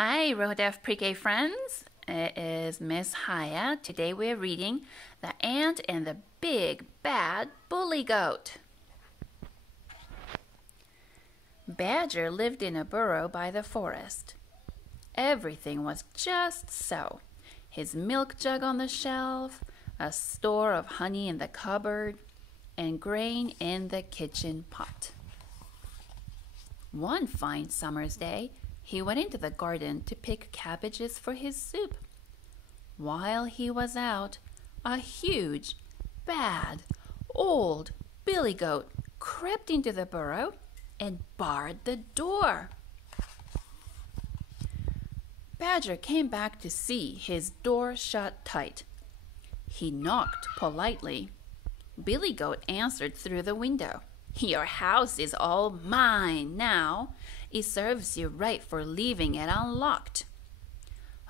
Hi, Rodeaf Pre-K friends. It is Miss Haya. Today we're reading The Ant and the Big Bad Bully Goat. Badger lived in a burrow by the forest. Everything was just so. His milk jug on the shelf, a store of honey in the cupboard, and grain in the kitchen pot. One fine summer's day, he went into the garden to pick cabbages for his soup. While he was out, a huge, bad, old billy goat crept into the burrow and barred the door. Badger came back to see his door shut tight. He knocked politely. Billy Goat answered through the window. "Your house is all mine now. It serves you right for leaving it unlocked."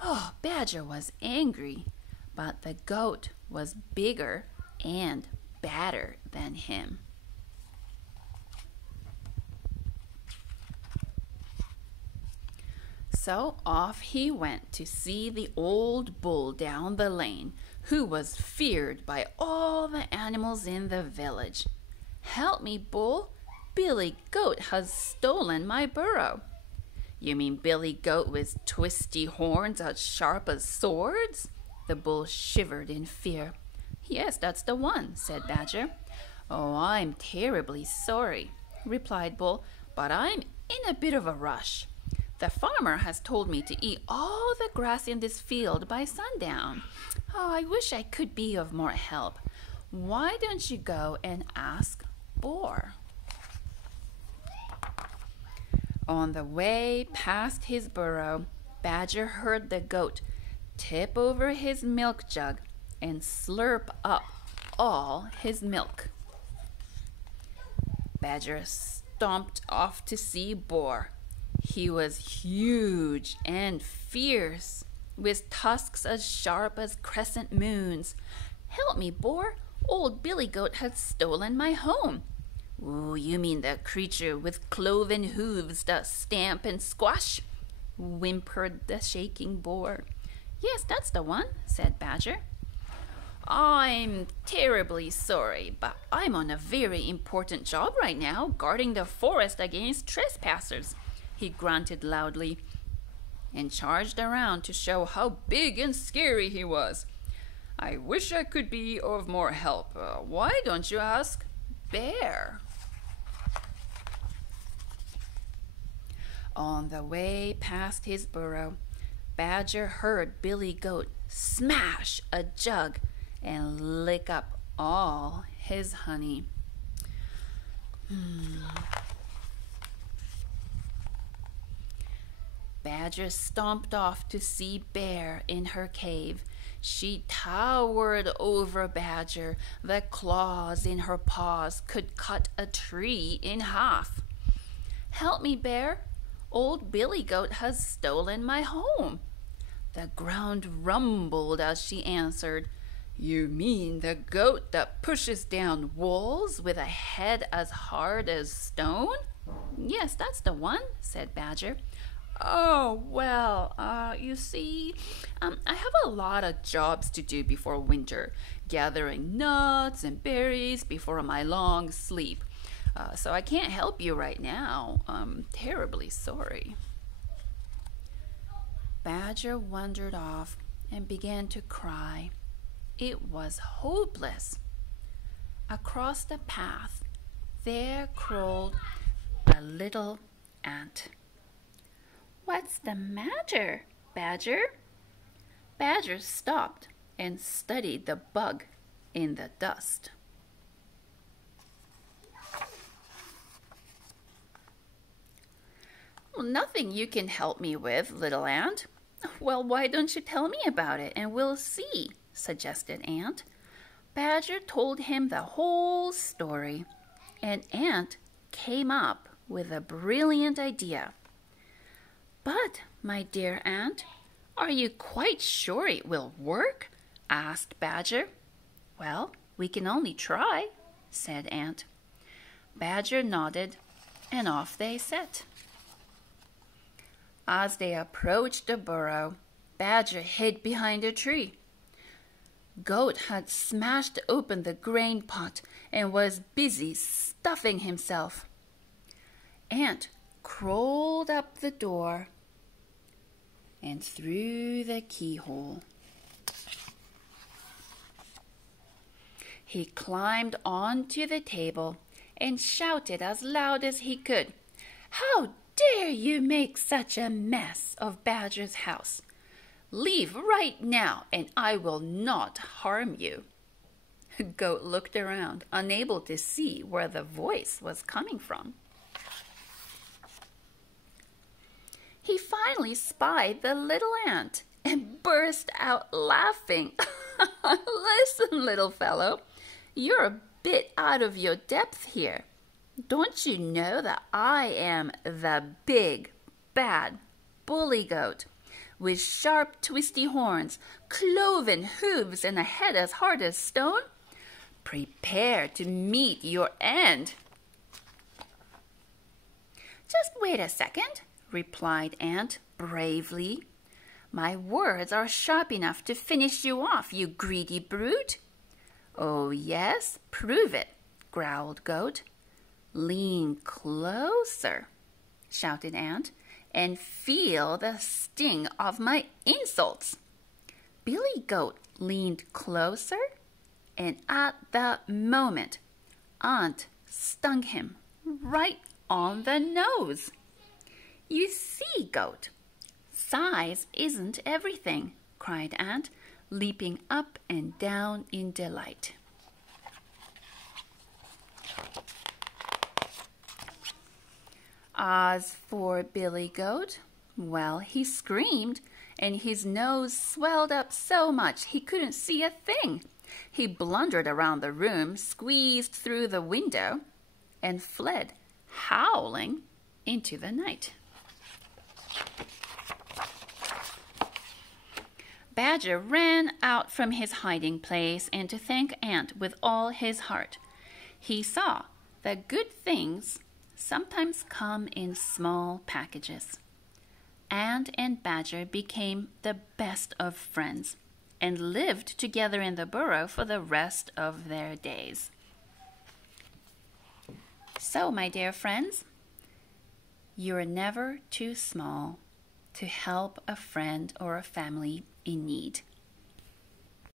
Oh, Badger was angry, but the goat was bigger and badder than him. So off he went to see the old bull down the lane, who was feared by all the animals in the village. "Help me, Bull. Billy Goat has stolen my burrow." "You mean Billy Goat with twisty horns as sharp as swords?" The bull shivered in fear. "Yes, that's the one," said Badger. "Oh, I'm terribly sorry," replied Bull, "but I'm in a bit of a rush. The farmer has told me to eat all the grass in this field by sundown. Oh, I wish I could be of more help. Why don't you go and ask Boar?" On the way past his burrow, Badger heard the goat tip over his milk jug and slurp up all his milk. Badger stomped off to see Boar. He was huge and fierce, with tusks as sharp as crescent moons. "Help me, Boar. Old Billy Goat has stolen my home." "Ooh, you mean the creature with cloven hooves that stamp and squash?" whimpered the shaking Boar. "Yes, that's the one," said Badger. "I'm terribly sorry, but I'm on a very important job right now, guarding the forest against trespassers," he grunted loudly and charged around to show how big and scary he was. "I wish I could be of more help. Why don't you ask Bear?" On the way past his burrow, Badger heard Billy Goat smash a jug and lick up all his honey. Badger stomped off to see Bear in her cave. She towered over Badger. The claws in her paws could cut a tree in half. "Help me, Bear. Old Billy Goat has stolen my home." The ground rumbled as she answered. "You mean the goat that pushes down walls with a head as hard as stone?" "Yes, that's the one," said Badger. "Oh, well, you see, I have a lot of jobs to do before winter, gathering nuts and berries before my long sleep. So I can't help you right now. I'm terribly sorry." Badger wandered off and began to cry. It was hopeless. Across the path, there crawled a little ant. "What's the matter, Badger?" Badger stopped and studied the bug in the dust. "Well, nothing you can help me with, little ant." "Well, why don't you tell me about it and we'll see," suggested Ant. Badger told him the whole story, and Ant came up with a brilliant idea. "But, my dear Ant, are you quite sure it will work?" asked Badger. "Well, we can only try," said Ant. Badger nodded, and off they set. As they approached the burrow, Badger hid behind a tree. Goat had smashed open the grain pot and was busy stuffing himself. Ant crawled up the door and through the keyhole. He climbed onto the table and shouted as loud as he could, "How dare you make such a mess of Badger's house? Leave right now and I will not harm you." Goat looked around, unable to see where the voice was coming from. He finally spied the little ant and burst out laughing. "Listen, little fellow, you're a bit out of your depth here. Don't you know that I am the big, bad bully goat with sharp, twisty horns, cloven hooves, and a head as hard as stone? Prepare to meet your end." "Just wait a second," replied Ant bravely. "My words are sharp enough to finish you off, you greedy brute." "Oh, yes, prove it," growled Goat. "Lean closer," shouted Ant, "and feel the sting of my insults." Billy Goat leaned closer, and at that moment, Ant stung him right on the nose. "You see, Goat, size isn't everything," cried Ant, leaping up and down in delight. As for Billy Goat, well, he screamed, and his nose swelled up so much he couldn't see a thing. He blundered around the room, squeezed through the window, and fled, howling, into the night. Badger ran out from his hiding place and to thank Ant with all his heart. He saw that good things sometimes come in small packages. Ant and Badger became the best of friends and lived together in the burrow for the rest of their days. So, my dear friends, you're never too small to help a friend or a family in need.